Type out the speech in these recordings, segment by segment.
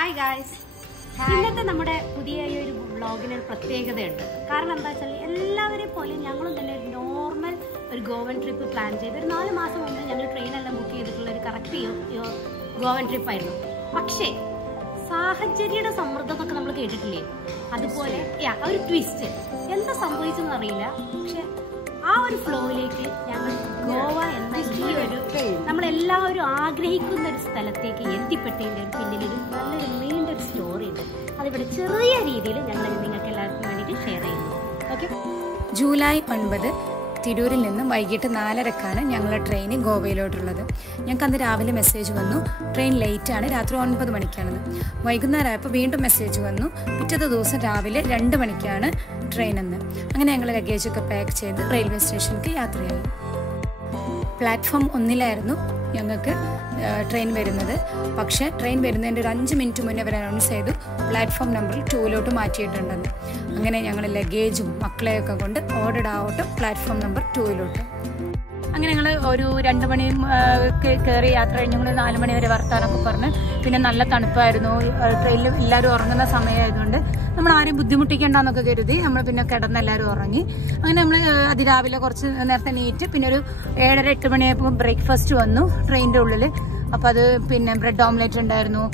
Hi guys, ഇന്നത്തെ നമ്മുടെ പുതിയ ഈ ഒരു വ്ളോഗിന് ഒരു പ്രത്യേകതയുണ്ട്. കാരണം എന്താ വെച്ചാൽ എല്ലാവരെയും പോലെ ഞങ്ങളും തന്നെ ഒരു നോർമൽ ഒരു ഗോവൻ ട്രിപ്പ് പ്ലാൻ ചെയ്ത് ഒരു 4 മാസം മുന്നേ ഞങ്ങൾ ട്രെയിനെല്ലാം ബുക്ക് ചെയ്തിട്ടുള്ള ഒരു കറക്റ്റ് ഗോവൻ ട്രിപ്പായിരുന്നു. പക്ഷേ സാഹചര്യയുടെ സമ്മർദ്ദം എന്നൊക്കെ നമ്മൾ കേട്ടിട്ടില്ലേ, അതുപോലെ ഒരു ട്വിസ്റ്റ് എന്താ സംഭവിച്ചെന്ന് അറിയില്ല. പക്ഷെ ആ ഒരു ഫ്ലോയിലേക്ക് ഞങ്ങൾ ഗോവ എന്ന ഈ ഒരു നമ്മളെല്ലാവരും ആഗ്രഹിക്കുന്ന ഒരു സ്ഥലത്തേക്ക് എത്തിപ്പെട്ടതിൻ്റെ പിന്നിലൊരു നല്ലൊരു നീണ്ടൊരു സ്റ്റോറി ഉണ്ട്. അതിവിടെ ചെറിയ രീതിയിൽ ഞങ്ങൾ നിങ്ങൾക്ക് എല്ലാവർക്കും വേണ്ടിയിട്ട് ഷെയർ ചെയ്യുന്നു. ഓക്കെ, ജൂലൈ 9 തിരൂരിൽ നിന്ന് വൈകിട്ട് 4:30 ഞങ്ങൾ ട്രെയിൻ ഗോവയിലോട്ടുള്ളത്. ഞങ്ങൾക്ക് അന്ന് രാവിലെ മെസ്സേജ് വന്നു ട്രെയിൻ ലേറ്റാണ്, രാത്രി 9 മണിക്കാണെന്ന്. വൈകുന്നേരം ആയപ്പോൾ വീണ്ടും മെസ്സേജ് വന്നു പിറ്റത്തെ ദിവസം രാവിലെ 2 മണിക്കാണ് ട്രെയിനെന്ന്. അങ്ങനെ ഞങ്ങൾ ലഗേജൊക്കെ പാക്ക് ചെയ്ത് റെയിൽവേ സ്റ്റേഷനിലേക്ക് യാത്രയായി. പ്ലാറ്റ്ഫോം 1 ഞങ്ങൾക്ക് ട്രെയിൻ വരുന്നത്. പക്ഷേ ട്രെയിൻ വരുന്നതിൻ്റെ ഒരു 5 മിനിറ്റ് മുന്നേ അവർ അനൗൺസ് ചെയ്തു പ്ലാറ്റ്ഫോം നമ്പർ 2 മാറ്റിയിട്ടുണ്ടെന്ന്. അങ്ങനെ ഞങ്ങൾ ലഗേജും മക്കളെയൊക്കെ കൊണ്ട് ഓർഡർഡ് ആവട്ടെ പ്ലാറ്റ്ഫോം നമ്പർ 2. അങ്ങനെ ഞങ്ങൾ ഒരു 2 മണി കയറി യാത്ര കഴിഞ്ഞ് ഞങ്ങൾ 4 മണി വരെ വർത്താനൊക്കെ പറഞ്ഞ്, പിന്നെ നല്ല തണുപ്പായിരുന്നു, ട്രെയിനിൽ എല്ലാവരും ഉറങ്ങുന്ന സമയമായതുകൊണ്ട് നമ്മൾ ആരെയും ബുദ്ധിമുട്ടിക്കേണ്ടെന്നൊക്കെ കരുതി നമ്മൾ പിന്നെ കിടന്ന് എല്ലാവരും ഉറങ്ങി. അങ്ങനെ നമ്മൾ അതിരാവിലെ കുറച്ച് നേരത്തെ നീറ്റ് പിന്നെ ഒരു 7:30-8 മണിയായപ്പോൾ ബ്രേക്ക്ഫാസ്റ്റ് വന്നു ട്രെയിനിൻ്റെ ഉള്ളിൽ. അപ്പം അത് പിന്നെ ബ്രെഡ് ഓംലെറ്റ് ഉണ്ടായിരുന്നു,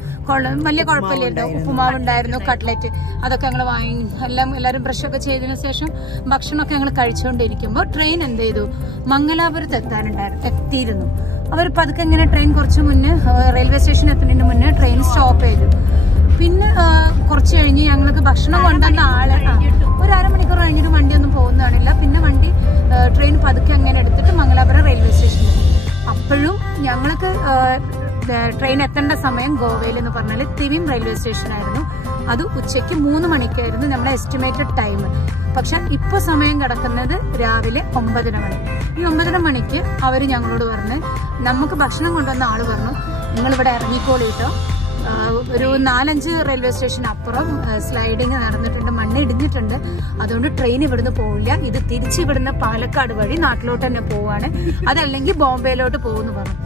വലിയ കുഴപ്പമില്ലായിരുന്നു, ഉപ്പുമാവ് ഉണ്ടായിരുന്നു, കട്ട്ലറ്റ്, അതൊക്കെ ഞങ്ങൾ വാങ്ങി എല്ലാവരും ബ്രഷൊക്കെ ചെയ്തതിന് ശേഷം ഭക്ഷണമൊക്കെ ഞങ്ങൾ കഴിച്ചുകൊണ്ടിരിക്കുമ്പോൾ ട്രെയിൻ എന്ത് ചെയ്തു, മംഗലാപുരത്ത് എത്തിയിരുന്നു. അവർ പതുക്കെ ഇങ്ങനെ ട്രെയിൻ കുറച്ച് മുന്നേ റെയിൽവേ സ്റ്റേഷൻ എത്തുന്നതിന് മുന്നേ ട്രെയിൻ സ്റ്റോപ്പ് ചെയ്തു. പിന്നെ കുറച്ച് കഴിഞ്ഞ് ഞങ്ങൾക്ക് ഭക്ഷണം കൊണ്ടുവന്ന ആള് ഒരു അരമണിക്കൂർ കഴിഞ്ഞിട്ട് വണ്ടിയൊന്നും പോകുന്നതാണില്ല. പിന്നെ ട്രെയിൻ പതുക്കെ അങ്ങനെ എടുത്തിട്ട് മംഗലാപുരം റെയിൽവേ സ്റ്റേഷനിൽ. അപ്പോഴും ഞങ്ങൾക്ക് ട്രെയിൻ എത്തേണ്ട സമയം ഗോവയിൽ എന്ന് പറഞ്ഞാൽ തിവിം റെയിൽവേ സ്റ്റേഷനായിരുന്നു. അത് ഉച്ചയ്ക്ക് 3 മണിക്കായിരുന്നു നമ്മളെ എസ്റ്റിമേറ്റഡ് ടൈം. പക്ഷെ ഇപ്പോൾ സമയം കിടക്കുന്നത് രാവിലെ 9:30 മണി. ഈ 9:30 മണിക്ക് അവർ ഞങ്ങളോട് പറഞ്ഞ്, നമുക്ക് ഭക്ഷണം കൊണ്ടുവന്ന ആള് പറഞ്ഞു നിങ്ങളിവിടെ ഇറങ്ങിക്കോളിട്ടോ, ഒരു 4-5 റെയിൽവേ സ്റ്റേഷൻ അപ്പുറം സ്ലൈഡിങ് നടന്നിട്ടുണ്ട്, മണ്ണ് ഇടിഞ്ഞിട്ടുണ്ട്, അതുകൊണ്ട് ട്രെയിൻ ഇവിടുന്ന് പോവില്ല, ഇത് തിരിച്ച് ഇവിടുന്ന് പാലക്കാട് വഴി നാട്ടിലോട്ട് തന്നെ പോവാണ്, അതല്ലെങ്കിൽ ബോംബെയിലോട്ട് പോകുന്നു പറഞ്ഞു.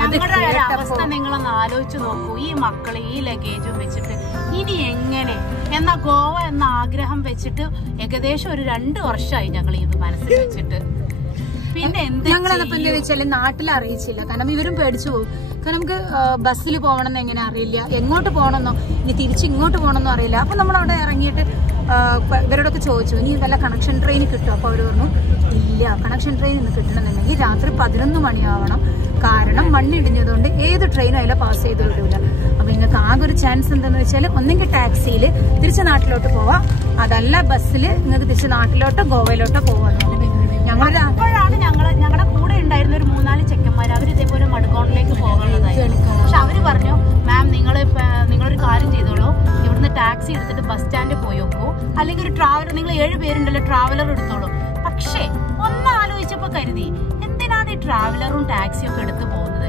ഞങ്ങളുടെ അവസ്ഥ നിങ്ങളൊന്ന് ആലോചിച്ച് നോക്കൂ. ഈ മക്കളെ ഈ ലഗേജും വെച്ചിട്ട് ഇനി എങ്ങനെ എന്നാ ഗോവ എന്ന ആഗ്രഹം വെച്ചിട്ട് ഏകദേശം ഒരു 2 വർഷമായി ഞങ്ങൾ ഇത് മനസ്സിൽ വെച്ചിട്ട്. പിന്നെ ഞങ്ങളതിപ്പോ എന്താ വെച്ചാല് നാട്ടിൽ അറിയിച്ചില്ല, കാരണം ഇവരും പേടിച്ചു പോകും. കാരണം നമുക്ക് ബസ്സിൽ പോകണമെന്ന് എങ്ങനെ അറിയില്ല, എങ്ങോട്ട് പോകണമെന്നോ ഇനി തിരിച്ച് ഇങ്ങോട്ട് പോകണമെന്നോ അറിയില്ല. അപ്പൊ നമ്മളവിടെ ഇറങ്ങിയിട്ട് ഇവരോടൊക്കെ ചോദിച്ചു ഇനി വല്ല കണക്ഷൻ ട്രെയിൻ കിട്ടും. അപ്പൊ അവര് പറഞ്ഞു ഇല്ല, കണക്ഷൻ ട്രെയിൻ ഇന്ന് കിട്ടണമെന്നുണ്ടെങ്കിൽ രാത്രി 11 മണിയാവണം, കാരണം മണ്ണിടിഞ്ഞതുകൊണ്ട് ഏത് ട്രെയിനും അതിലെ പാസ് ചെയ്ത് വിടൂല. അപ്പൊ നിങ്ങൾക്ക് ആകെ ഒരു ചാൻസ് എന്താന്ന് വെച്ചാൽ ഒന്നെങ്കിൽ ടാക്സിയിൽ തിരിച്ച് നാട്ടിലോട്ട് പോവാം, അതല്ല ബസ്സിൽ നിങ്ങൾക്ക് തിരിച്ച് നാട്ടിലോട്ടോ ഗോവയിലോട്ടോ പോവാന്ന്. അപ്പോഴാണ് ഞങ്ങളുടെ കൂടെ ഉണ്ടായിരുന്ന ഒരു 3-4 ചെക്കന്മാർ അവർ ഇതേപോലെ മഡ്ഗോണിലേക്ക് പോകാനുള്ളതായിരുന്നു. പക്ഷെ അവര് പറഞ്ഞു നിങ്ങളൊരു കാര്യം ചെയ്തോളൂ, ഇവിടുന്ന് ടാക്സി എടുത്തിട്ട് ബസ് സ്റ്റാൻഡിൽ പോയി നോക്കൂ, അല്ലെങ്കിൽ ഒരു ട്രാവലർ, നിങ്ങൾ 7 പേരുണ്ടല്ലോ ട്രാവലർ എടുത്തോളൂ. പക്ഷേ ഒന്ന് ആലോചിച്ചപ്പോ കരുതി എന്തിനാണ് ഈ ട്രാവലറും ടാക്സിയും ഒക്കെ എടുത്തു പോകുന്നത്,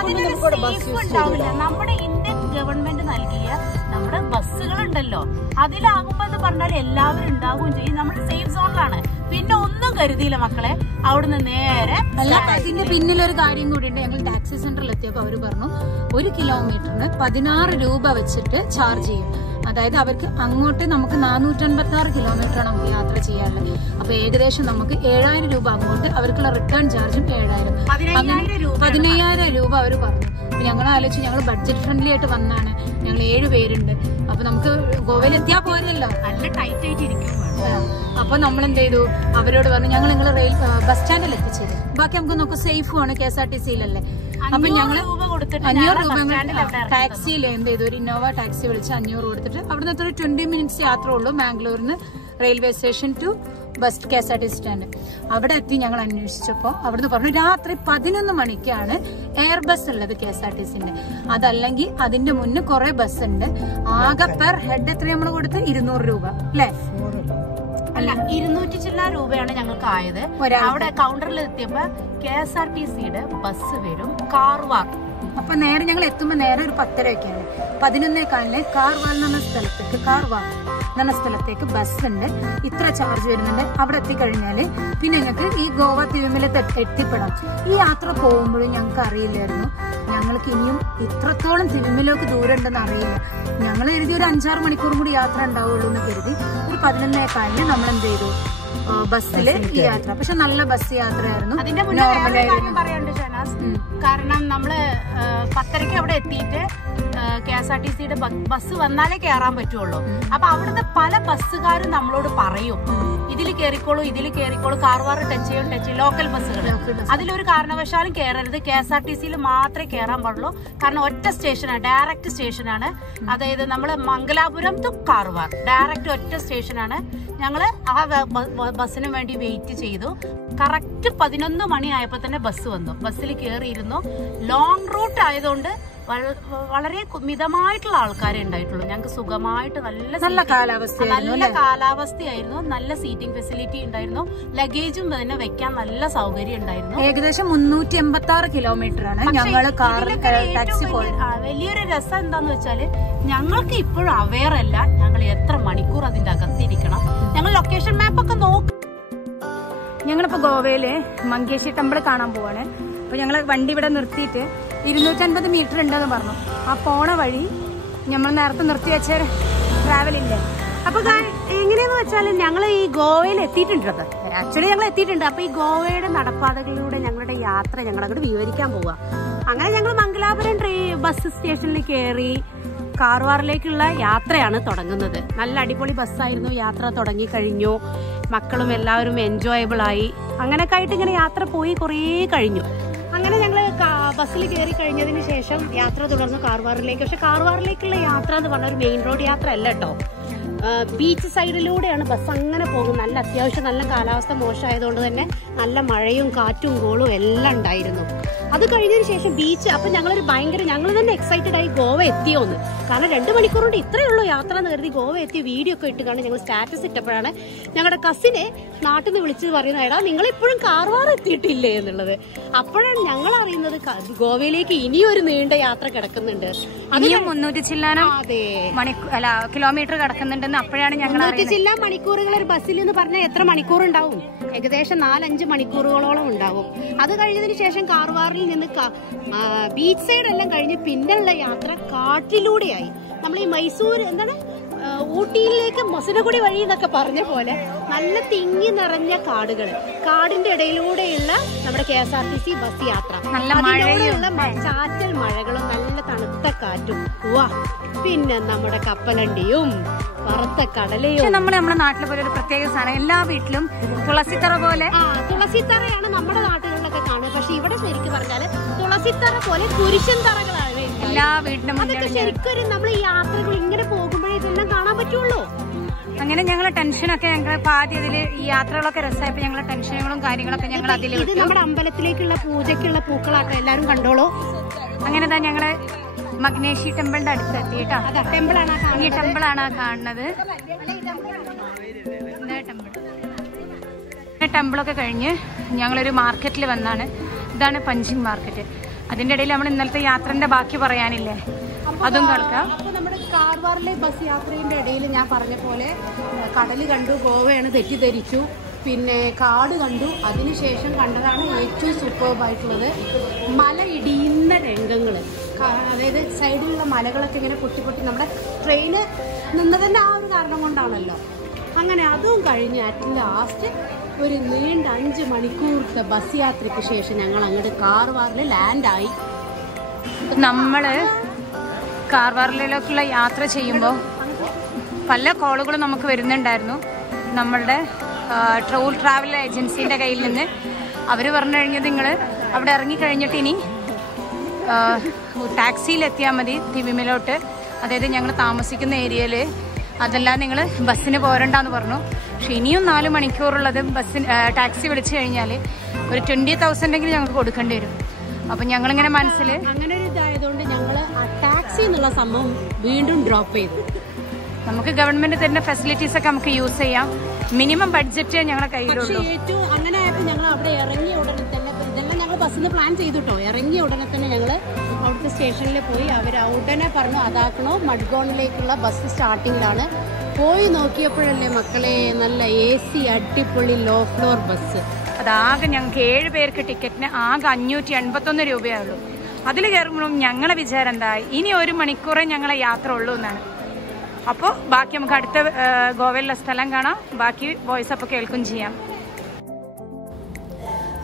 അതിനൊരു സേഫ് ഉണ്ടാവില്ല. നമ്മുടെ ഇന്ത്യൻ ഗവൺമെന്റ് നൽകിയ നമ്മുടെ ബസ്സുകളുണ്ടല്ലോ, അതിലാകുമ്പോ എന്ന് പറഞ്ഞാൽ എല്ലാവരും ഉണ്ടാവുകയും ചെയ്യും, നമ്മുടെ സേഫ് സോണിലാണ്. പിന്നെ ഒന്നും കരുതിയില്ല മക്കളെ, അവിടുന്ന് നേരെ. അല്ല, അതിന്റെ പിന്നിലൊരു കാര്യം കൂടി ഉണ്ട്. ഞങ്ങൾ ടാക്സി സെന്ററിൽ എത്തിയപ്പോൾ അവര് പറഞ്ഞു 1 കിലോമീറ്ററിന് 16 രൂപ വെച്ചിട്ട് ചാർജ് ചെയ്യും. അതായത് അവർക്ക് അങ്ങോട്ട് നമുക്ക് 456 കിലോമീറ്ററാണ് നമുക്ക് യാത്ര ചെയ്യാറുള്ളത്. അപ്പൊ ഏകദേശം നമുക്ക് 7000 രൂപ അങ്ങോട്ട്, അവർക്കുള്ള റിട്ടേൺ ചാർജും 7000, 15,000 രൂപ അവർ പറഞ്ഞു. ഞങ്ങൾ ആലോചിച്ചു ഞങ്ങൾ ബഡ്ജറ്റ് ഫ്രണ്ട്ലി ആയിട്ട് വന്നാണ്, ഞങ്ങൾ 7 പേരുണ്ട്, അപ്പൊ നമുക്ക് ഗോവയിൽ എത്തിയാൽ പോരല്ലോ, നല്ല ടൈറ്റ് ആയിട്ട് ഇരിക്കും. അപ്പൊ നമ്മൾ എന്ത് ചെയ്തു, അവരോട് പറഞ്ഞു ഞങ്ങൾ ബസ് സ്റ്റാൻഡിൽ എത്തിച്ചത്, ബാക്കി നമുക്ക് നോക്കാം, സേഫും ആണ്, KSRTCയിലല്ലേ. അപ്പൊ ഞങ്ങൾ 500 രൂപ ടാക്സിയിൽ എന്ത് ചെയ്തു, ഒരു ഇന്നോവ ടാക്സി വിളിച്ച് 500 കൊടുത്തിട്ട് അവിടുന്ന് ഒരു 20 മിനിറ്റ്സ് യാത്ര ഉള്ളൂ മാംഗ്ലൂരിന്ന് railway station to bus KSRTC stand. അവിടെ എത്തി ഞങ്ങൾ അന്വേഷിച്ചപ്പോൾ അവിടുന്ന് പറഞ്ഞു രാത്രി 11 മണിക്കാണ് എയർ ബസ് ഉള്ളത് KSRTCന്റെ, അതല്ലെങ്കിൽ അതിന്റെ മുന്നേ കുറെ ബസ് ഉണ്ട്. ആകെ പെർ ഹെഡ് എത്ര നമ്മൾ കൊടുത്ത് 200 രൂപ അല്ലെ, അല്ല 200 ചില്ലാ രൂപയാണ് ഞങ്ങൾക്ക് ആയത്. അവിടെ കൗണ്ടറിൽ എത്തിയപ്പോ KSRTCയുടെ ബസ് വരും കാർവാർ. അപ്പൊ നേരെ ഞങ്ങൾ എത്തുമ്പോ നേരെ ഒരു 10:30 11:15 കാർവാർ എന്ന സ്ഥലത്തേക്ക് ബസ് ഉണ്ട്, ഇത്ര ചാർജ് വരുന്നുണ്ട്. അവിടെ എത്തിക്കഴിഞ്ഞാല് പിന്നെ ഞങ്ങൾക്ക് ഈ ഗോവ തിരുമലത്ത് എത്തിപ്പെടാം. ഈ യാത്ര പോകുമ്പോഴും ഞങ്ങൾക്ക് അറിയില്ലായിരുന്നു ഞങ്ങൾക്ക് ഇനിയും ഇത്രത്തോളം തിരുമലേക്ക് ദൂരം ഉണ്ടെന്ന് അറിയില്ല. ഞങ്ങൾ കരുതി ഒരു 5-6 മണിക്കൂറും കൂടി യാത്ര ഉണ്ടാവുള്ളൂ എന്ന് കരുതി. ഒരു 11:15 നമ്മൾ എന്ത് ചെയ്തു, ബസ്സില് ഈ യാത്ര. പക്ഷെ നല്ല ബസ് യാത്രയായിരുന്നു. അതിന്റെ മുന്നേ കാര്യം പറയാനുണ്ട് ഷനാസ്. കാരണം നമ്മള് 10:30 അവിടെ എത്തിയിട്ട് KSRTCയുടെ ബസ് വന്നാലേ കയറാൻ പറ്റുള്ളൂ. അപ്പൊ അവിടുത്തെ പല ബസ്സുകാരും നമ്മളോട് പറയും ഇതിൽ കയറിക്കോളൂ, കാർവാർ ടച്ച് ചെയ്യും ലോക്കൽ ബസ്സുകൾ. അതിലൊരു കാരണവശാലും കയറരുത്, KSRTCയിൽ മാത്രമേ കയറാൻ പാടുള്ളൂ. കാരണം ഒറ്റ സ്റ്റേഷനാണ്, ഡയറക്റ്റ് സ്റ്റേഷനാണ്. അതായത് നമ്മള് മംഗലാപുരം ടു കാർവാർ ഡയറക്റ്റ് ഒറ്റ സ്റ്റേഷനാണ്. ഞങ്ങള് ആ ബസ്സിന് വേണ്ടി വെയിറ്റ് ചെയ്തു. കറക്റ്റ് 11 മണിയായപ്പോ തന്നെ ബസ് വന്നു. ബസ്സിൽ കയറിയിരുന്നു. ലോങ് റൂട്ട് ആയതുകൊണ്ട് വളരെ മിതമായിട്ടുള്ള ആൾക്കാരെ ഉണ്ടായിട്ടുള്ളൂ. ഞങ്ങൾക്ക് സുഖമായിട്ട് നല്ല കാലാവസ്ഥയായിരുന്നു. നല്ല സീറ്റിംഗ് ഫെസിലിറ്റി ഉണ്ടായിരുന്നു. ലഗേജും തന്നെ വെക്കാൻ നല്ല സൗകര്യം ഉണ്ടായിരുന്നു. ഏകദേശം 386 കിലോമീറ്റർ ആണ് ഞങ്ങൾ ടാക്സി പോയത്. വലിയൊരു രസം എന്താന്ന് വെച്ചാല് ഞങ്ങൾക്ക് ഇപ്പോഴും അവെയർ അല്ല ഞങ്ങൾ എത്ര മണിക്കൂർ അതിന്റെ അകത്തിരിക്കണം. ഞങ്ങൾ ലൊക്കേഷൻ മാപ്പ് ഒക്കെ നോക്കും. ഞങ്ങളിപ്പോ ഗോവയില് മങ്കേഷി ടെമ്പിൾ കാണാൻ പോവാണ്. അപ്പൊ ഞങ്ങള് വണ്ടി ഇവിടെ നിർത്തിയിട്ട് 250 മീറ്റർ ഉണ്ടെന്ന് പറഞ്ഞു. ആ പോണ വഴി നമ്മൾ നേരത്തെ നിർത്തി വെച്ച ട്രാവലില്ലേ. അപ്പൊ എങ്ങനെയാന്ന് വെച്ചാൽ ഞങ്ങൾ ഈ ഗോവയിൽ എത്തിയിട്ടുണ്ട്. ആക്ച്വലി ഞങ്ങൾ എത്തിയിട്ടുണ്ട്. അപ്പൊ ഈ ഗോവയുടെ നടപ്പാതകളിലൂടെ ഞങ്ങളുടെ യാത്ര ഞങ്ങൾ അങ്ങോട്ട് വിവരിക്കാൻ പോവാ. അങ്ങനെ ഞങ്ങൾ മംഗലാപുരം ബസ് സ്റ്റേഷനിൽ കയറി കാർവാറിലേക്കുള്ള യാത്രയാണ് തുടങ്ങുന്നത്. നല്ല അടിപൊളി ബസ്സായിരുന്നു. യാത്ര തുടങ്ങി കഴിഞ്ഞു. മക്കളും എല്ലാവരും എൻജോയബിൾ ആയി. അങ്ങനെയൊക്കെ ആയിട്ട് ഇങ്ങനെ യാത്ര പോയി കുറേ കഴിഞ്ഞു. അങ്ങനെ ഞങ്ങൾ ബസ്സിൽ കയറി കഴിഞ്ഞതിന് ശേഷം യാത്ര തുടർന്നു കാർവാറിലേക്ക്. പക്ഷെ കാർവാറിലേക്കുള്ള യാത്ര എന്ന് പറഞ്ഞ ഒരു മെയിൻ റോഡ് യാത്ര അല്ല കേട്ടോ. ബീച്ച് സൈഡിലൂടെയാണ് ബസ് അങ്ങനെ പോകുന്നത്. നല്ല അത്യാവശ്യം നല്ല കാലാവസ്ഥ മോശമായതുകൊണ്ട് തന്നെ നല്ല മഴയും കാറ്റും കോളും എല്ലാം ഉണ്ടായിരുന്നു. അത് കഴിഞ്ഞതിന് ശേഷം ബീച്ച്. അപ്പൊ ഞങ്ങൾ തന്നെ എക്സൈറ്റഡ് ആയി ഗോവ എത്തിയോന്ന്. കാരണം 2 മണിക്കൂർ കൊണ്ട് ഇത്രയേ ഉള്ളൂ യാത്ര എന്ന് കരുതി ഗോവ എത്തി വീഡിയോ ഒക്കെ ഇട്ട് കാണാൻ ഞങ്ങൾ സ്റ്റാറ്റസ് ഇട്ടപ്പോഴാണ് ഞങ്ങളുടെ കസിനെ നാട്ടിൽ നിന്ന് വിളിച്ചത് പറയുന്നത്, എടാ നിങ്ങൾ ഇപ്പോഴും കാർവാർ എത്തിയിട്ടില്ലേ എന്നുള്ളത്. അപ്പോഴാണ് ഞങ്ങൾ അറിയുന്നത് ഗോവയിലേക്ക് ഇനിയൊരു നീണ്ട യാത്ര കിടക്കുന്നുണ്ട്. ഇനിയും 300 ചില്ലാനം കിലോമീറ്റർ കിടക്കുന്നുണ്ടെന്ന് അപ്പോഴാണ് ഞങ്ങൾ 300 ചില്ലാൻ മണിക്കൂറുകൾ ഒരു ബസ്സിൽ എന്ന് പറഞ്ഞാൽ എത്ര മണിക്കൂർ ഉണ്ടാവും? ഏകദേശം 4-5 മണിക്കൂറുകളോളം ഉണ്ടാവും. അത് കഴിഞ്ഞതിന് ശേഷം കാർവാറിൽ നിന്ന് ബീച്ച് സൈഡ് എല്ലാം കഴിഞ്ഞ് പിന്നെയുള്ള യാത്ര കാട്ടിലൂടെയായി. നമ്മൾ ഈ മൈസൂർ ഊട്ടിയിലേക്ക് മൊസനഗുഡി വഴി എന്നൊക്കെ പറഞ്ഞ പോലെ നല്ല തിങ്ങി നിറഞ്ഞ കാടിന്റെ ഇടയിലൂടെയുള്ള നമ്മുടെ KSRTC ബസ് യാത്ര. അതിലൂടെയുള്ള ചാറ്റൽ മഴകളും നല്ല തണുത്ത കാറ്റും പിന്നെ നമ്മുടെ കപ്പലണ്ടിയും വറുത്ത കടലയും. നമ്മുടെ നാട്ടിലെ പോലെ ഒരു പ്രത്യേക സാധനം എല്ലാ വീട്ടിലും തുളസിത്തറ പോലെ. തുളസിത്തറയാണ് നമ്മുടെ നാട്ടുകളിലൊക്കെ കാണുക. പക്ഷെ ഇവിടെ ശരിക്കും പറഞ്ഞാല് തുളസിത്തറ പോലെ കുരിശൻ തറകളാണ് എല്ലാ വീട്ടിലും. അതൊക്കെ ശരിക്കും നമ്മൾ ഈ യാത്രകൾ ഇങ്ങനെ പോകുമ്പോഴേ ഇതെല്ലാം കാണാൻ പറ്റുള്ളൂ. അങ്ങനെ ഞങ്ങളെ ടെൻഷനൊക്കെ ഞങ്ങൾ ആദ്യം ഇതില് ഈ യാത്രകളൊക്കെ രസമായപ്പോ ഞങ്ങളെ ടെൻഷനുകളും കാര്യങ്ങളൊക്കെ ഞങ്ങൾ അതിൽ. ഇത് നമ്മുടെ അമ്പലത്തിലേക്കുള്ള പൂജയ്ക്കുള്ള പൂക്കളാട്ടോ, എല്ലാരും കണ്ടോളൂ. അങ്ങനെ തന്നെ ഞങ്ങള് മഗ്നേഷി ടെമ്പിളിന്റെ അടുത്ത് എത്തി കേട്ടോ. ഈ ടെമ്പിളാണ് കാണുന്നത്. ടെമ്പിളൊക്കെ കഴിഞ്ഞ് ഞങ്ങളൊരു മാർക്കറ്റിൽ വന്നാണ്. ഇതാണ് പഞ്ചിങ് മാർക്കറ്റ്. അതിന്റെ ഇടയിൽ നമ്മൾ ഇന്നലത്തെ യാത്രന്റെ ബാക്കി പറയാനില്ലേ, അതും കേൾക്കാം. അപ്പൊ നമ്മുടെ കാർവാറിലെ ബസ് യാത്രയുടെ ഇടയിൽ ഞാൻ പറഞ്ഞ പോലെ കടല് കണ്ടു, ഗോവയാണ് തെറ്റിദ്ധരിച്ചു, പിന്നെ കാട് കണ്ടു. അതിനുശേഷം കണ്ടതാണ് ഏറ്റവും സൂപ്പർബായിട്ടുള്ളത് മല ഇടിയുന്ന രംഗങ്ങൾ. അതായത് സൈഡിലുള്ള മലകളൊക്കെ ഇങ്ങനെ പൊട്ടി നമ്മുടെ ട്രെയിന് നിന്നതിൻ്റെ ആ ഒരു കാരണം കൊണ്ടാണല്ലോ. അങ്ങനെ അതും കഴിഞ്ഞ് അറ്റ് ലാസ്റ്റ് ഒരു നീണ്ട 5 മണിക്കൂറത്തെ ബസ് യാത്രയ്ക്ക് ശേഷം ഞങ്ങൾ അങ്ങോട്ട് കാർവാറിൽ ലാൻഡായി. നമ്മള് കാർവാറിലേക്കുള്ള യാത്ര ചെയ്യുമ്പോൾ പല കോളുകളും നമുക്ക് വരുന്നുണ്ടായിരുന്നു. നമ്മളുടെ ട്രൂൾ ട്രാവൽ ഏജൻസിന്റെ കയ്യിൽ നിന്ന് അവർ പറഞ്ഞു കഴിഞ്ഞത് നിങ്ങൾ അവിടെ ഇറങ്ങിക്കഴിഞ്ഞിട്ട് ഇനി ടാക്സിയിലെത്തിയാൽ മതി തിരുമലോട്ട്. അതായത് ഞങ്ങൾ താമസിക്കുന്ന ഏരിയയിൽ. അതെല്ലാം നിങ്ങൾ ബസ്സിന് പോരണ്ടെന്ന് പറഞ്ഞു. പക്ഷെ ഇനിയും 4 മണിക്കൂറുള്ളത് ടാക്സി വിളിച്ചു കഴിഞ്ഞാൽ ഒരു 20,000 ഞങ്ങൾക്ക് കൊടുക്കേണ്ടി വരും. അപ്പം ഞങ്ങളിങ്ങനെ മനസ്സിൽ അങ്ങനെ ഒരു ഇതായതുകൊണ്ട് ഞങ്ങൾ ആ ടാക്സി എന്നുള്ള സംഭവം വീണ്ടും ഡ്രോപ്പ് ചെയ്തു. നമുക്ക് ഗവൺമെന്റ് തരുന്ന ഫെസിലിറ്റീസ് ഒക്കെ നമുക്ക് യൂസ് ചെയ്യാം. മിനിമം ബഡ്ജറ്റ് ഞങ്ങളുടെ കയ്യിലുള്ളൂ. ഏറ്റവും അങ്ങനെ ആയപ്പോൾ ഞങ്ങൾ അവിടെ ഇറങ്ങിയ ഉടനെ തന്നെ ഇതെല്ലാം ഞങ്ങൾ ബസ്സിന് പ്ലാൻ ചെയ്തിട്ടോ. ഇറങ്ങിയ ഉടനെ തന്നെ ഞങ്ങൾ അവിടുത്തെ സ്റ്റേഷനിൽ പോയി. അവർ ഉടനെ പറഞ്ഞു അതാക്കണോ മഡ്ഗോണിലേക്കുള്ള ബസ് സ്റ്റാർട്ടിങ്ങിലാണ്. പോയി നോക്കിയപ്പോഴല്ലേ മക്കളെ നല്ല AC അടിപൊളി ലോ ഫ്ലോർ ബസ്. അതാകെ ഞങ്ങൾക്ക് 7 പേർക്ക് ടിക്കറ്റിന് ആകെ 581 രൂപയായുള്ളൂ. അതിൽ കയറുമ്പോഴും ഞങ്ങളെ വിചാരം എന്താ, ഇനി 1 മണിക്കൂറേ ഞങ്ങളെ യാത്ര ഉള്ളൂ എന്നാണ്. അപ്പോൾ ബാക്കി നമുക്ക് അടുത്ത ഗോവയിലുള്ള സ്ഥലം കാണാം, ബാക്കി വോയിസ് അപ്പോൾ കേൾക്കുകയും ചെയ്യാം.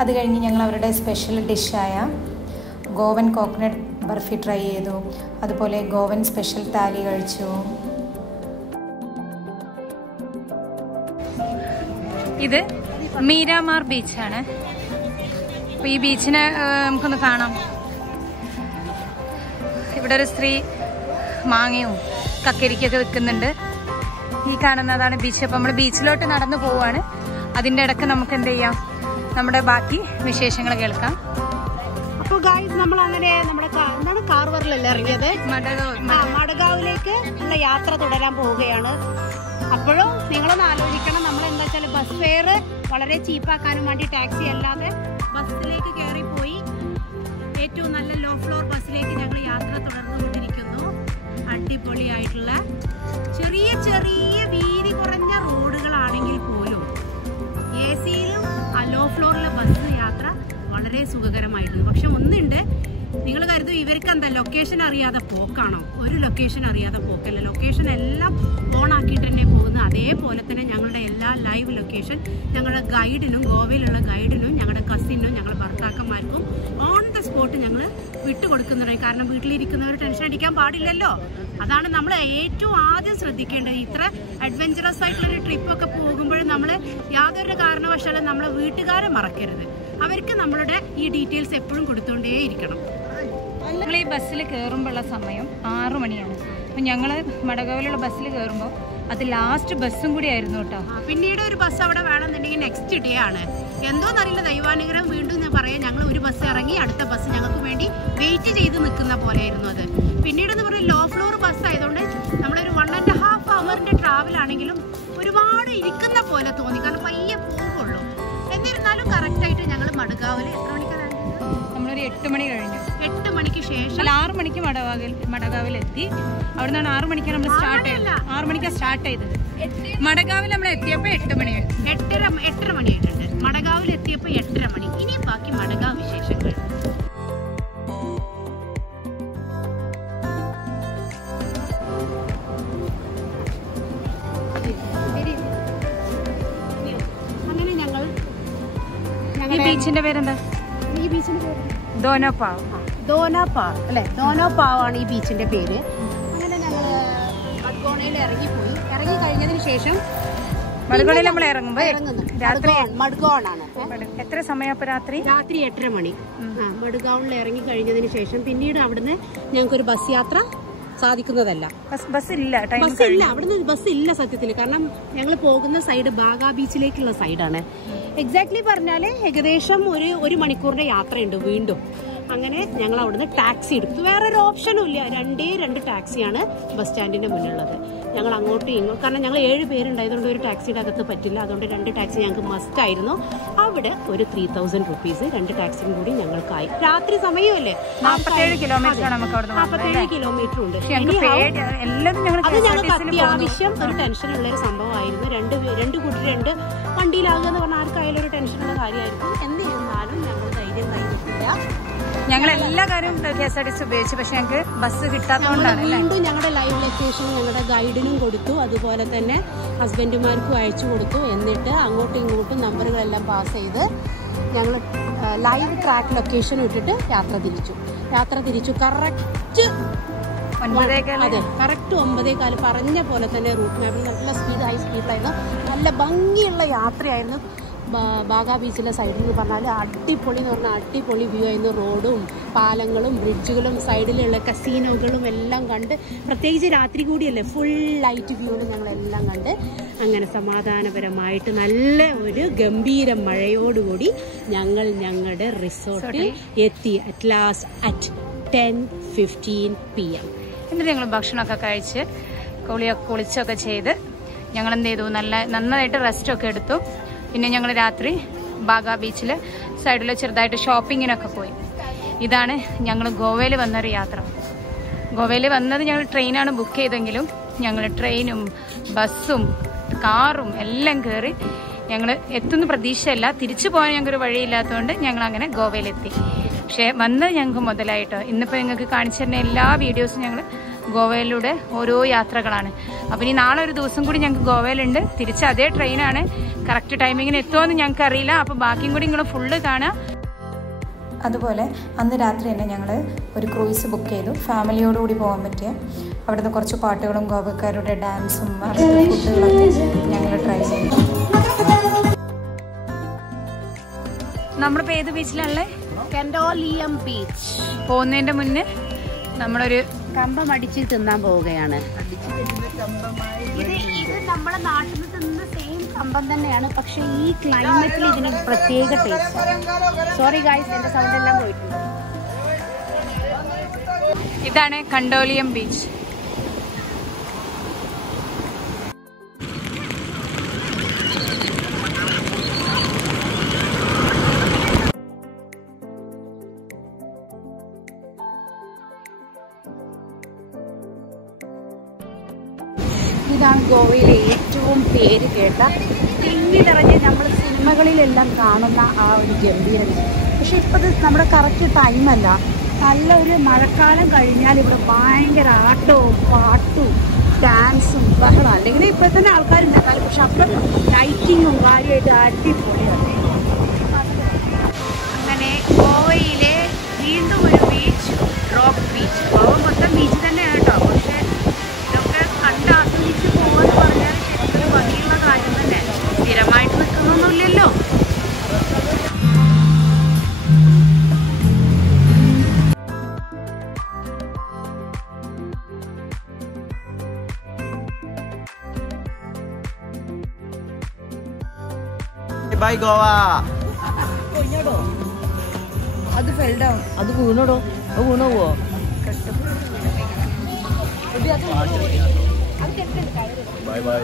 അത് കഴിഞ്ഞ് ഞങ്ങൾ അവരുടെ സ്പെഷ്യൽ ഡിഷായ ഗോവൻ കോക്കനട്ട് ബർഫി ട്രൈ ചെയ്തു. അതുപോലെ ഗോവൻ സ്പെഷ്യൽ താലി കഴിച്ചു. ഇത് മീരാമാർ ബീച്ചാണ്. അപ്പോൾ ഈ ബീച്ചിനെ നമുക്കൊന്ന് കാണാം. ഇവിടെ ഒരു സ്ത്രീ മാങ്ങയും കക്കരിക്കൊക്കെ വിൽക്കുന്നുണ്ട്. ഈ കാണുന്നതാണ് ബീച്ച്. അപ്പോൾ നമ്മൾ ബീച്ചിലോട്ട് നടന്നു പോവുകയാണ്. അതിൻ്റെ ഇടയ്ക്ക് നമുക്ക് എന്ത് ചെയ്യാം, നമ്മുടെ ബാക്കി വിശേഷങ്ങൾ കേൾക്കാം. അപ്പോൾ ഗായ്സ് നമ്മൾ അങ്ങനെ നമ്മുടെ എന്താണ് കാർവറിലല്ലേ ഇറങ്ങിയത്, മഡഗാവിലേക്ക് ഉള്ള യാത്ര തുടരാൻ പോവുകയാണ്. അപ്പോഴും നിങ്ങളൊന്ന് ആലോചിക്കണം, നമ്മൾ എന്താ വെച്ചാൽ ബസ് ഫെയർ വളരെ ചീപ്പാക്കാനും വേണ്ടി ടാക്സി അല്ലാതെ ബസ്സിലേക്ക് കയറിപ്പോയി ഏറ്റവും നല്ല ലോ ഫ്ലോർ ബസ്സിലേക്ക് ഞങ്ങൾ യാത്ര തുടർന്നുകൊണ്ടിരിക്കുന്നു. അടിപൊളിയായിട്ടുള്ള ചെറിയ ചെറിയ വീതി കുറഞ്ഞ റോഡുകളാണെങ്കിൽ പോലും AC-യിലും ലോ ഫ്ലോറിലെ ബസ് യാത്ര വളരെ സുഖകരമായിരുന്നു. പക്ഷെ ഒന്നുണ്ട്, നിങ്ങൾ കരുതും ഇവർക്ക് എന്താ ലൊക്കേഷൻ അറിയാതെ പോക്കാണോ? ഒരു ലൊക്കേഷൻ അറിയാതെ പോക്കല്ല. ലൊക്കേഷൻ എല്ലാം ഓൺ ആക്കിയിട്ട് തന്നെ പോകുന്നത്. അതേപോലെ തന്നെ ഞങ്ങളുടെ എല്ലാ ലൈവ് ലൊക്കേഷൻ ഞങ്ങളുടെ ഗൈഡിനും, ഗോവയിലുള്ള ഗൈഡിനും, ഞങ്ങളുടെ കസിനും, ഞങ്ങളുടെ ഭർത്താക്കന്മാർക്കും ഓൺ ദ സ്പോട്ട് ഞങ്ങൾ വിട്ടുകൊടുക്കുന്നുണ്ട്. കാരണം വീട്ടിലിരിക്കുന്നവർ ടെൻഷൻ അടിക്കാൻ പാടില്ലല്ലോ. അതാണ് നമ്മൾ ഏറ്റവും ആദ്യം ശ്രദ്ധിക്കേണ്ടത്. ഇത്ര അഡ്വഞ്ചറസ് ആയിട്ടുള്ളൊരു ട്രിപ്പൊക്കെ പോകുമ്പോഴും നമ്മൾ യാതൊരു കാരണവശാലും നമ്മളെ വീട്ടുകാരെ മറക്കരുത്. അവർക്ക് നമ്മളുടെ ഈ ഡീറ്റെയിൽസ് എപ്പോഴും കൊടുത്തുകൊണ്ടേയിരിക്കണം. ഞങ്ങൾ ഈ ബസ്സിൽ കയറുമ്പോഴുള്ള സമയം 6 മണിയാണ്. അപ്പം ഞങ്ങൾ മഡഗാവിലുള്ള ബസ്സിൽ കയറുമ്പോൾ അത് ലാസ്റ്റ് ബസ്സും കൂടി ആയിരുന്നു കേട്ടോ. പിന്നീട് ഒരു ബസ് അവിടെ വേണമെന്നുണ്ടെങ്കിൽ നെക്സ്റ്റ് ഡേ ആണ്. എന്തോന്നറിയില്ല, ദൈവാനുഗ്രഹം. വീണ്ടും ഞാൻ പറയാം, ഞങ്ങൾ ഒരു ബസ് ഇറങ്ങി അടുത്ത ബസ് ഞങ്ങൾക്ക് വേണ്ടി വെയിറ്റ് ചെയ്ത് നിൽക്കുന്ന പോലെയായിരുന്നു അത്. പിന്നീട് എന്ന് പറഞ്ഞാൽ ലോ ഫ്ലോർ ബസ് ആയതുകൊണ്ട് നമ്മളൊരു 1.5 അവറിൻ്റെ ട്രാവൽ ആണെങ്കിലും ഒരുപാട് ഇരിക്കുന്ന പോലെ തോന്നി. കാരണം പയ്യെ പോകുള്ളൂ. എന്നിരുന്നാലും കറക്റ്റായിട്ട് ഞങ്ങൾ മഡഗാവിൽ എത്ര മണിക്കാണ്? നമ്മളൊരു 8 മണി കഴിഞ്ഞു. 8 മണിക്ക് ശേഷം 6 മണിക്ക് മഡഗാവിലെത്തി. അവിടെ നിന്നാണ് 6 മണിക്കാണ് നമ്മൾ സ്റ്റാർട്ട് ചെയ്തത്. 6 മണിക്കാണ് സ്റ്റാർട്ട് ചെയ്തത്. മഡഗാവിൽ നമ്മൾ എത്തിയപ്പോൾ 8 മണി, 8:30 മണിയായിട്ടുണ്ട്. മഡഗാവിൽ എത്തിയപ്പോൾ 8:30 മണി. ഇനി ബാക്കി മഡഗാവ് വിശേഷങ്ങൾ. അങ്ങനെ ഞങ്ങൾ ഈ ബീച്ചിന്റെ പേരെന്താ? ഈ ബീച്ചിന്റെ പേര് ദോനോപാവ്. ദോനോപാവ് അല്ലേ? ദോനോപാവാണ് ഈ ബീച്ചിന്റെ പേര്. അങ്ങനെ ഞങ്ങൾ മഡ്ഗോണയിൽ ഇറങ്ങിപ്പോയി. ഇറങ്ങി കഴിഞ്ഞതിന് ശേഷം മഡ്ഗോണയിൽ നമ്മൾ ഇറങ്ങുമ്പോൾ രാത്രി മഡ്ഗോണാണ്. എത്ര സമയം? അപ്പോൾ രാത്രി 8:30 മണി. മഡ്ഗോണിൽ ഇറങ്ങി കഴിഞ്ഞതിന് ശേഷം പിന്നീട് അവിടുന്ന് ഞങ്ങൾക്കൊരു ബസ് യാത്ര സാധിക്കുന്നതല്ല. ബസ്സില്ല, അവിടുന്ന് ബസ് ഇല്ല സത്യത്തിൽ. കാരണം ഞങ്ങൾ പോകുന്ന സൈഡ് ബാഗ ബീച്ചിലേക്കുള്ള സൈഡാണ്. എക്സാക്ട്ലി പറഞ്ഞാൽ ഏകദേശം ഒരു മണിക്കൂറിന്റെ യാത്രയുണ്ട് വീണ്ടും. അങ്ങനെ ഞങ്ങൾ അവിടുന്ന് ടാക്സി എടുത്തു. വേറൊരു ഓപ്ഷനും ഇല്ല. 2 ടാക്സിയാണ് ബസ് സ്റ്റാൻഡിന്റെ മുന്നിലുള്ളത്. ഞങ്ങൾ അങ്ങോട്ടും ഇങ്ങോട്ടും, കാരണം ഞങ്ങൾ 7 പേരുണ്ടായതുകൊണ്ട് ഒരു ടാക്സിയുടെ അകത്ത് പറ്റില്ല. അതുകൊണ്ട് 2 ടാക്സി ഞങ്ങൾക്ക് മസ്റ്റ് ആയിരുന്നു. അവിടെ ഒരു 3000 റുപ്പീസ് 2 ടാക്സിയും കൂടി ഞങ്ങൾക്കായി. രാത്രി സമയമല്ലേ, 47 കിലോമീറ്റർ ഉണ്ട്. അത് ഞങ്ങൾക്ക് അത്യാവശ്യം ഒരു ടെൻഷനുള്ള ഒരു സംഭവമായിരുന്നു. 2 കൂട്ടർ 2 വണ്ടിയിലാകുക എന്ന് പറഞ്ഞാൽ ആർക്കായാലും ഒരു ടെൻഷനുള്ള കാര്യമായിരിക്കും. എന്നിരുന്നാലും ഞങ്ങൾ ധൈര്യം കഴിഞ്ഞിട്ടില്ല. ഞങ്ങൾ എല്ലാ കാര്യവും KSRTC ഉപയോഗിച്ചു. പക്ഷെ ഞങ്ങൾക്ക് ബസ് കിട്ടാത്തതുകൊണ്ടാണ്. വീണ്ടും ഞങ്ങളുടെ ലൈവ് ലൊക്കേഷൻ ഞങ്ങളുടെ ഗൈഡിനും കൊടുത്തു, അതുപോലെ തന്നെ ഹസ്ബൻഡുമാർക്കും അയച്ചു കൊടുത്തു. എന്നിട്ട് അങ്ങോട്ടും ഇങ്ങോട്ടും നമ്പറുകളെല്ലാം പാസ് ചെയ്ത് ഞങ്ങൾ ലൈവ് ട്രാക്ക് ലൊക്കേഷൻ ഇട്ടിട്ട് യാത്ര തിരിച്ചു. കറക്റ്റ് 9:15 പറഞ്ഞ പോലെ തന്നെ റൂട്ട് മാപ്പിൽ നല്ല സ്പീഡ്, ഹൈ സ്പീഡിലായിരുന്നു. നല്ല ഭംഗിയുള്ള യാത്രയായിരുന്നു. ബാഗ ബീച്ചിലെ സൈഡിൽ എന്ന് പറഞ്ഞാൽ അടിപൊളി എന്ന് പറഞ്ഞാൽ അടിപൊളി വ്യൂ ആയിരുന്നു. റോഡും പാലങ്ങളും ബ്രിഡ്ജുകളും സൈഡിലുള്ള കസീനോകളും എല്ലാം കണ്ട്, പ്രത്യേകിച്ച് രാത്രി കൂടിയല്ലേ, ഫുൾ ലൈറ്റ് വ്യൂകളും ഞങ്ങളെല്ലാം കണ്ട് അങ്ങനെ സമാധാനപരമായിട്ട് നല്ല ഒരു ഗംഭീര മഴയോടുകൂടി ഞങ്ങൾ ഞങ്ങളുടെ റിസോർട്ടിൽ എത്തി. At last at 10:15 PM. എന്നിട്ട് ഞങ്ങൾ ഭക്ഷണമൊക്കെ കഴിച്ച് കുളിച്ചൊക്കെ ചെയ്ത് ഞങ്ങൾ എന്ത് ചെയ്തു, നന്നായിട്ട് റെസ്റ്റൊക്കെ എടുത്തു. പിന്നെ ഞങ്ങൾ രാത്രി ബാഗ ബീച്ചിൽ സൈഡിൽ ചെറുതായിട്ട് ഷോപ്പിങ്ങിനൊക്കെ പോയി. ഇതാണ് ഞങ്ങൾ ഗോവയിൽ വന്നൊരു യാത്ര. ഗോവയിൽ വന്നത് ഞങ്ങൾ ട്രെയിനാണ് ബുക്ക് ചെയ്തെങ്കിലും ഞങ്ങൾ ട്രെയിനും ബസ്സും കാറും എല്ലാം കയറി ഞങ്ങൾ എത്തുന്ന പ്രതീക്ഷയല്ല. തിരിച്ചു പോകാൻ ഞങ്ങൾക്കൊരു വഴിയില്ലാത്തതുകൊണ്ട് ഞങ്ങൾ അങ്ങനെ ഗോവയിലെത്തി. പക്ഷേ വന്ന് ഞങ്ങൾക്ക് മുതലായിട്ടോ. ഇന്നിപ്പോൾ നിങ്ങൾക്ക് കാണിച്ചു തരുന്ന എല്ലാ വീഡിയോസും ഞങ്ങൾ ഗോവയിലൂടെ ഓരോ യാത്രകളാണ്. അപ്പോൾ ഇനി നാളെ ഒരു ദിവസം കൂടി ഞങ്ങൾക്ക് ഗോവയിലുണ്ട്. തിരിച്ച് അതേ ട്രെയിനാണ്. കറക്റ്റ് ടൈമിങ്ങിന് എത്തുമോയെന്ന് ഞങ്ങൾക്ക് അറിയില്ല. അപ്പോൾ ബാക്കിയും കൂടി നിങ്ങൾ ഫുള്ള് കാണുക. അതുപോലെ അന്ന് രാത്രി തന്നെ ഞങ്ങൾ ഒരു ക്രൂയിസ് ബുക്ക് ചെയ്തു. ഫാമിലിയോടുകൂടി പോകാൻ പറ്റിയ. അവിടുന്ന് കുറച്ച് പാട്ടുകളും ഗോവക്കാരുടെ ഡാൻസും ഫുഡുകളൊക്കെ ഞങ്ങൾ ട്രൈ ചെയ്തു. നമ്മളിപ്പോൾ ഏത് ബീച്ചിലാണല്ലേ? കണ്ടോലിയം ബീച്ച്. പോകുന്നതിൻ്റെ മുന്നേ നമ്മളൊരു കമ്പം അടിച്ച് തിന്നാൻ പോവുകയാണ്. ഇത് നമ്മുടെ നാട്ടിൽ നിന്ന് തിന്ന സെയിം കമ്പം തന്നെയാണ്. പക്ഷെ ഈ ക്ലൈമറ്റിൽ ഇതിന് പ്രത്യേക ടേസ്റ്റ്. സോറി ഗായ്സ്, എന്റെ സൗണ്ട് എല്ലാം പോയിട്ടുണ്ട്. ഇതാണ് കണ്ടോലിയം ബീച്ച്. ഇതാണ് ഗോവയിലെ ഏറ്റവും പേര് കേട്ട തിങ്ങിനിറഞ്ഞ് നമ്മൾ സിനിമകളിലെല്ലാം കാണുന്ന ആ ഒരു ഗംഭീരത. പക്ഷെ ഇപ്പോൾ നമ്മുടെ കറക്റ്റ് ടൈമല്ല. നല്ലൊരു മഴക്കാലം കഴിഞ്ഞാൽ ഇവിടെ ഭയങ്കര ആട്ടവും പാട്ടും ഡാൻസും ബഹളം. അല്ലെങ്കിൽ ഇപ്പോൾ തന്നെ ആൾക്കാരുണ്ടാക്കാലും, പക്ഷെ അപ്പം ലൈറ്റിങ്ങും കാര്യമായിട്ട് അടിപൊളിയാണ്. അങ്ങനെ ഗോവയിലെ വീണ്ടും ഒരു ബീച്ച്, റോക്ക് ബീച്ച്. ഗോവ മൊത്തം ബീച്ച് തന്നെയാണ് കേട്ടോ. പക്ഷേ ഇതൊക്കെ കണ്ട് ആസ്വദിച്ച് പോകുമെന്ന് പറഞ്ഞാൽ ശരിക്കും ഭംഗിയുള്ള കാര്യം തന്നെ. സ്ഥിരമായിട്ട് നിൽക്കുന്നൊന്നുമില്ലല്ലോ. ബൈ ഗോവ. അത് ഫെൽ ഡൗൺ. അത് വീണോടോ? അത് വീണോ? Bye bye.